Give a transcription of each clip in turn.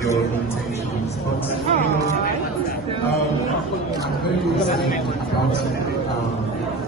your intentions. But I'm very excited about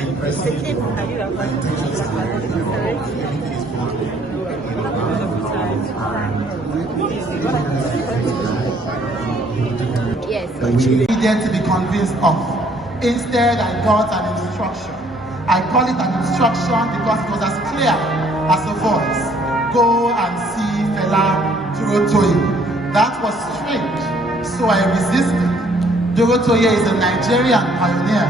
impressing you. My intentions are everything is planned. Yes. Needed to be convinced of. Instead, I got an instruction. I call it an instruction because it was as clear as a voice. Go and see Fela Durotoye. That was strange, so I resisted. Durotoye is a Nigerian pioneer.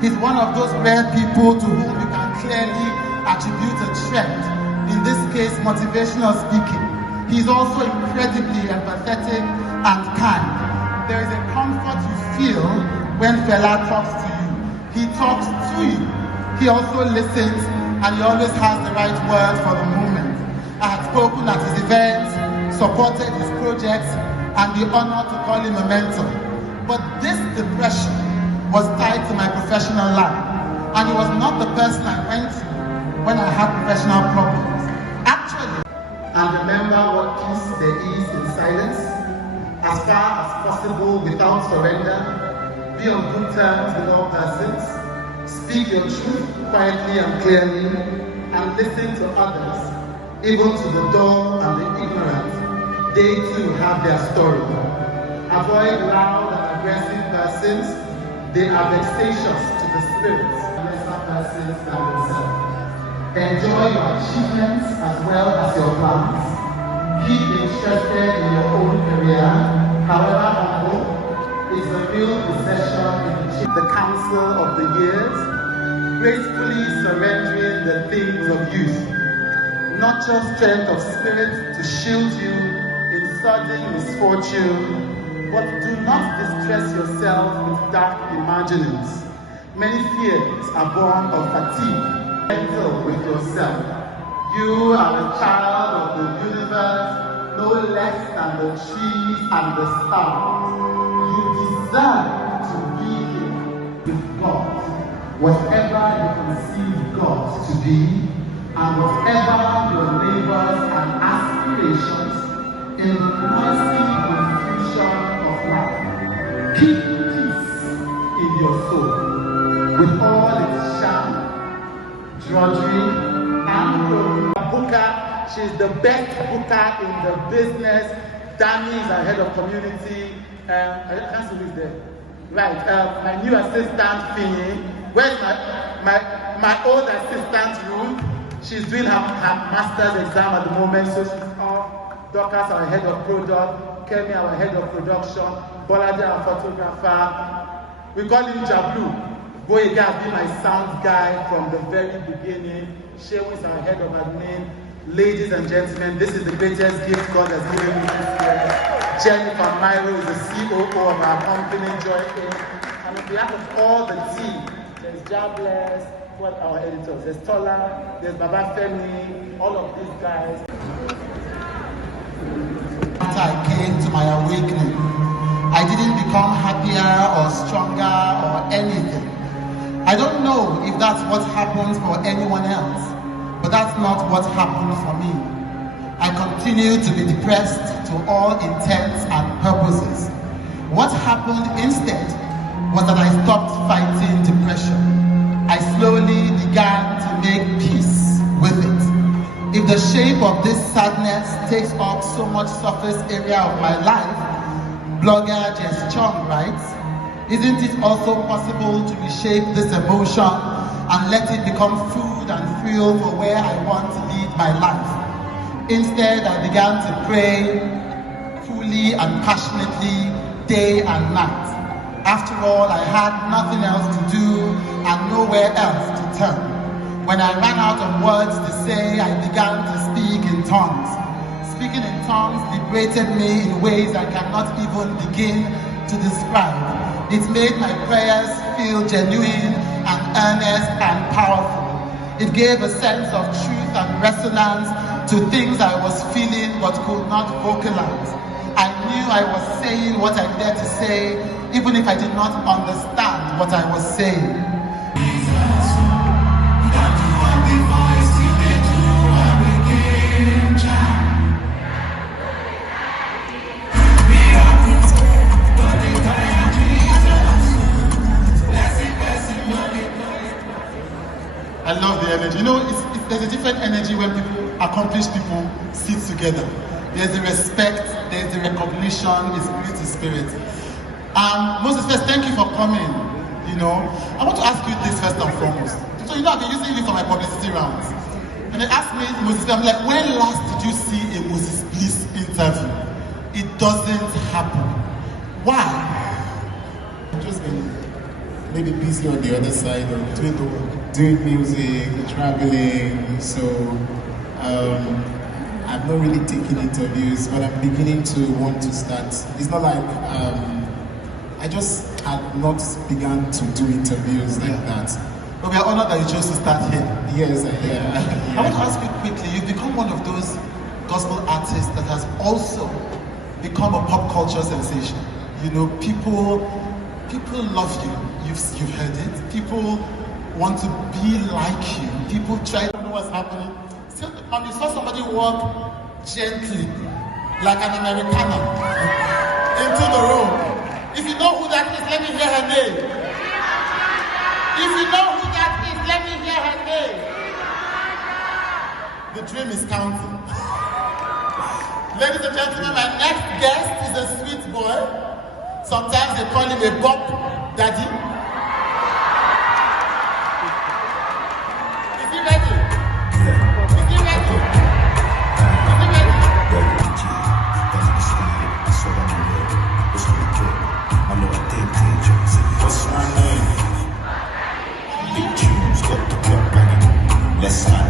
He's one of those rare people to whom you can clearly attribute a trend. In this case, motivational speaking. He's also incredibly empathetic and kind. There is a comfort you feel when Fela talks to you. He talks to you. He also listens, and he always has the right word for the moment. I had spoken at his events, supported his projects, and the honor to call him a mentor. But this depression was tied to my professional life, and he was not the person I went to when I had professional problems. Actually, and remember what peace there is in silence, as far as possible without surrender, be on good terms with all persons, speak your truth quietly and clearly, and listen to others, even to the dull and the ignorant. They too have their story. Avoid loud and aggressive persons. They are vexatious to the spirits, lesser persons than yourself. Enjoy your achievements as well as your plans. Keep interested in your own career, however humble, is a real possession in the council of the years, gracefully surrendering the things of youth. Nurture strength of spirit to shield you in sudden misfortune, but do not distress yourself with dark imaginings. Many fears are born of fatigue. Gentle with yourself. You are a child of the universe, no less than the trees and the stars. You deserve to be here with God, whatever you conceive God to be, and whatever your labors and aspirations in the noisy confusion of life. Keep peace in your soul, with all its sham, drudgery, and Buka. She's the best Buka in the business. Danny is our head of community. I can't see who's there. Right, my new assistant, Fini. Where's my old assistant, Ruth? She's doing her master's exam at the moment, so she's off. Dorcas, our head of product. Kemi, our head of production. Bolade, our photographer. We call him Jablu. Boyega has been my sound guy from the very beginning. Shewa is our head of admin. Ladies and gentlemen, this is the greatest gift God has given me this year. Jennifer Myro is the COO of our company, Joy Inc. And on behalf of all the team, there's Jabless, what our editors, there's Tola, there's Baba Femi, all of these guys. After I came to my awakening, I didn't become happier or stronger or anything. I don't know if that's what happens for anyone else, but that's not what happened for me. I continue to be depressed to all intents and purposes. What happened instead was that I stopped fighting depression. I slowly began to make peace with it. If the shape of this sadness takes up so much surface area of my life, blogger Jess Chong writes, isn't it also possible to reshape this emotion and let it become food and fuel for where I want to lead my life? Instead, I began to pray fully and passionately day and night. After all, I had nothing else to do and nowhere else to turn. When I ran out of words to say, I began to speak in tongues. Speaking in tongues liberated me in ways I cannot even begin to describe. It made my prayers feel genuine and earnest and powerful. It gave a sense of truth and resonance to things I was feeling but could not vocalize. I knew I was saying what I dared to say, even if I did not understand what I was saying. there's a different energy when people, accomplished people, sit together. There's a respect, there's a recognition, it's spirit to spirit. Moses, first, thank you for coming. You know, I want to ask you this first and foremost. So you know, I've been using you for my publicity rounds. And they asked me, Moses, I'm like, when last did you see a Moses Bliss interview? It doesn't happen. Why? I've just been maybe busy on the other side of doing music, traveling. So I've not really taken interviews, but I'm beginning to want to start. It's not like I just had not begun to do interviews like that. But we are honored that you chose to start here. Yes, yeah. I want to ask you quickly, you've become one of those gospel artists that has also become a pop culture sensation. You know, people love you. You've heard it. People want to be like you. People try to know what's happening. Still, when you saw somebody walk gently, like an Americana, into the room. If you know who that is, let me hear her name. If you know who that is, let me hear her name. The dream is counting. Ladies and gentlemen, my next guest is a sweet boy. Sometimes they call him a bop daddy. Is he ready? Is he ready? Is he ready? What's my name? Big tunes, got the club banging. Less man,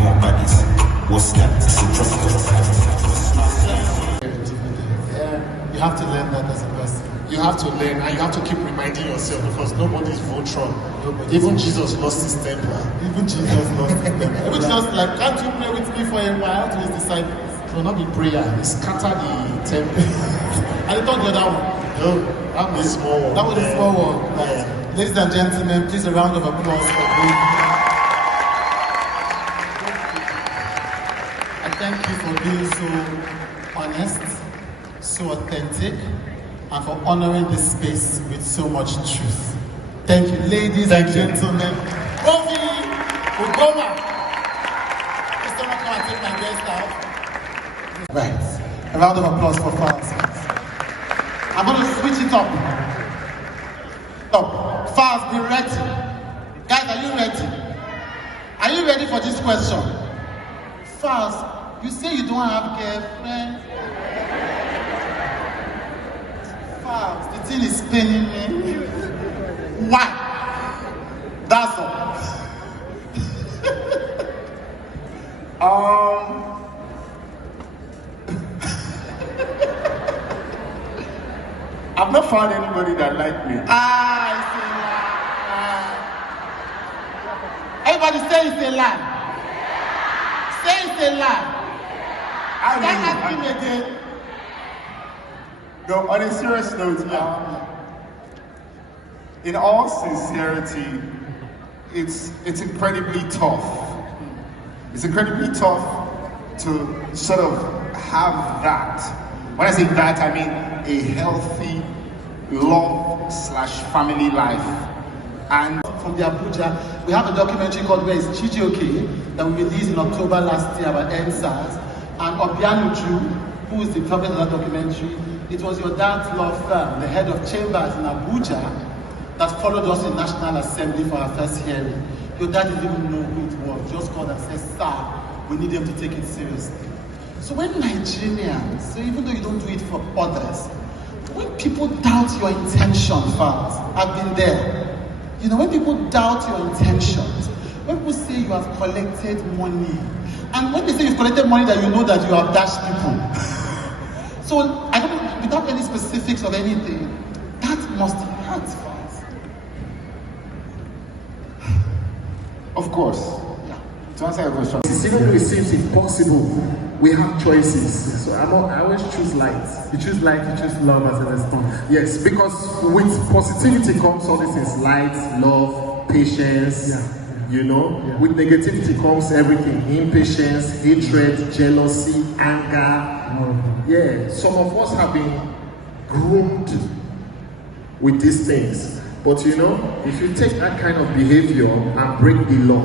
more bodies. What's that? It's a You have to learn that as a person. You have to learn, and you have to keep reminding yourself, because nobody's Voltron. Even Jesus lost his temper. Even Jesus lost his temper. Even Jesus like, can't you pray with me for a while to his disciples? It will not be prayer. He scattered the temple. And he thought the other one. No, that was a small one. That was a small one. Yeah. Ladies and gentlemen, please a round of applause for me. I thank you for being so honest, so authentic, and for honoring this space with so much truth. Thank you, ladies and gentlemen. Ovi Ugoma. Please don't come and take my guest out. Right. A round of applause for Fals. I'm going to switch it up. Fals, be ready. Guys, are you ready? Are you ready for this question? Fals, you say you don't have girlfriend. Fals, the thing is paining me. Why? That's all. I've not found anybody that liked me. Everybody say it's a lie. Say it's a lie. Can I ask him again? No, on a serious note, in all sincerity, it's incredibly tough. It's incredibly tough to sort of have that. When I say that, I mean a healthy love/family life. And from the Abuja, we have a documentary called Where is Jideonwo that we released in October last year about NSAS. And Chude, who is the prophet of that documentary, it was your dad's law firm, the head of chambers in Abuja, that followed us in National Assembly for our first hearing. Your dad didn't even know who it was, just called and said, "Sir, we need them to take it seriously." So when Nigerians, so even though you don't do it for others, when people doubt your intention, fans, I've been there. You know, when people doubt your intentions, when people say you have collected money, and when they say you've collected money that you know that you have dashed people. So I don't know, without any specifics of anything, that must hurt, fans. of course, to answer your question, even though it seems impossible, we have choices. So I always choose light. You choose light, you choose love as a response. Yes, because with positivity comes all these things: light, love, patience. You know, with negativity comes everything: impatience, hatred, jealousy, anger. Yeah, some of us have been groomed with these things. But you know, if you take that kind of behavior and break the law,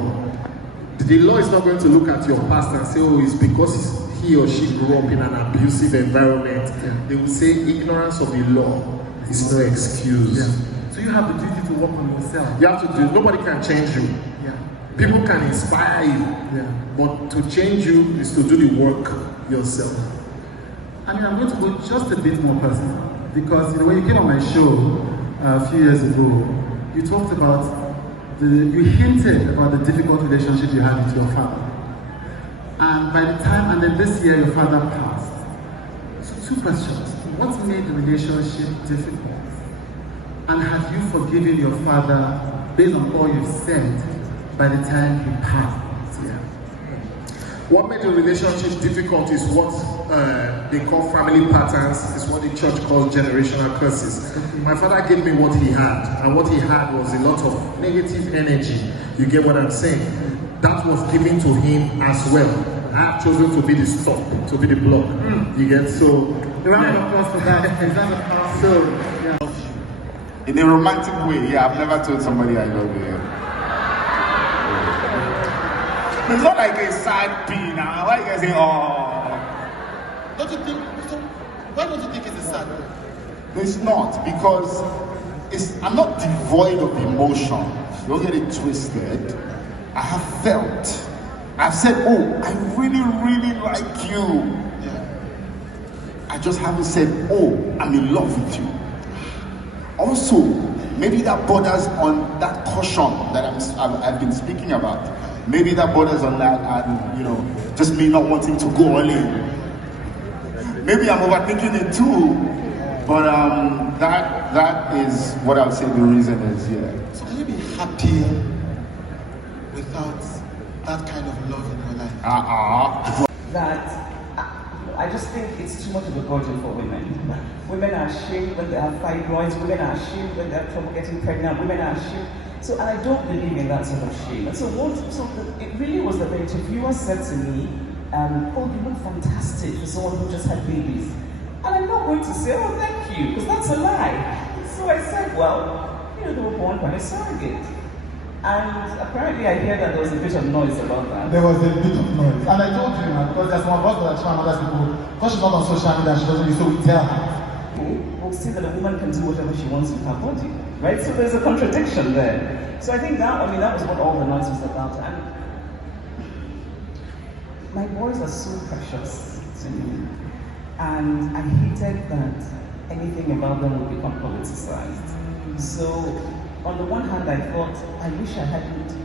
The law is not going to look at your past and say, oh, it's because he or she grew up in an abusive environment. Yeah. They will say ignorance of the law is no excuse. Yeah. So you have the duty to work on yourself. You have to do, nobody can change you. Yeah. People can inspire you, Yeah. but to change you is to do the work yourself. I mean, I'm going to go just a bit more personal because when you came on my show a few years ago, you talked about you hinted about the difficult relationship you had with your father. And by the time, and then this year, your father passed. So 2 questions. What made the relationship difficult? And have you forgiven your father based on all you've said by the time he passed? Yeah. What made the relationship difficult is what they call family patterns, is what the church calls generational curses. My father gave me what he had, and what he had was a lot of negative energy. You get what I'm saying? That was given to him as well. I have chosen to be the stop, to be the block. You get so. Round of applause for that. So, yeah. In a romantic way, yeah, I've never told somebody I love you. It's not like a sad P now. Why you guys say, oh? Don't you think? So why don't you think it's a sad? It's not, because I'm not devoid of emotion. Don't get it twisted. I have felt. I've said, oh, I really, really like you. Yeah. I just haven't said, oh, I'm in love with you. Also, maybe that borders on that caution that I've been speaking about. Maybe that borders on that, and just me not wanting to go all in. Maybe I'm overthinking it too, but that is what I would say the reason is. Yeah. So can you be happy without that kind of love in your life? That I just think it's too much of a burden for women. Women are ashamed when they have fibroids. Women are ashamed when they have trouble getting pregnant. Women are ashamed. So, and I don't believe in that sort of shame. And so, it really was that the interviewer said to me, oh, you look fantastic for someone who just had babies. And I'm not going to say, oh, thank you, because that's a lie. So I said, well, they were born by a surrogate. And apparently I hear that there was a bit of noise about that. There was a bit of noise. And I told you, because there's one of us that try and other people, because she's not on social media, she doesn't use, so we tell her. We'll see that a woman can do whatever she wants with her body, right? So there's a contradiction there. So I think that was what all the noise was about. And my boys are so precious to me. And I hated that anything about them would become politicized. So on the one hand, I thought, I wish I hadn't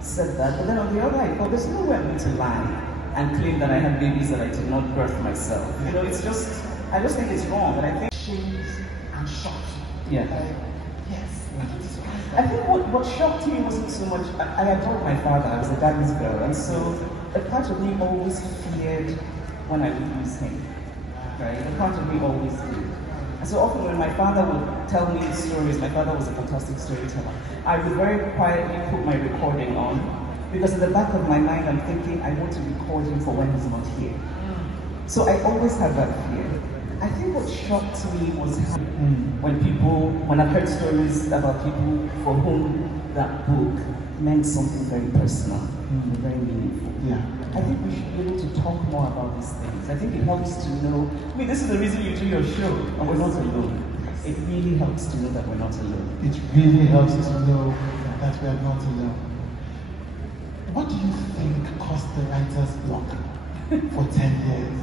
said that. But then on the other, I thought, there's no way I'm going to lie and claim that I had babies that I did not birth myself. It's just, I just think it's wrong. And I think Shamed and shocked. Yeah. Yes. I think what shocked me wasn't so much, I adored my father, I was a daddy's girl, and so a part of me always feared when I would lose him, right? A part of me always did. And so often when my father would tell me stories, my father was a fantastic storyteller, I would very quietly put my recording on, because in the back of my mind I'm thinking, I want to record him for when he's not here. So I always had that fear. I think what shocked me was when I heard stories about people for whom that book meant something very personal, very meaningful. Yeah. I think we should be able to talk more about these things. I think it helps to know, this is the reason you do your show, and we're not alone. It really helps to know that we're not alone. It really helps us to know that we are not alone. What do you think caused the writer's block for 10 years?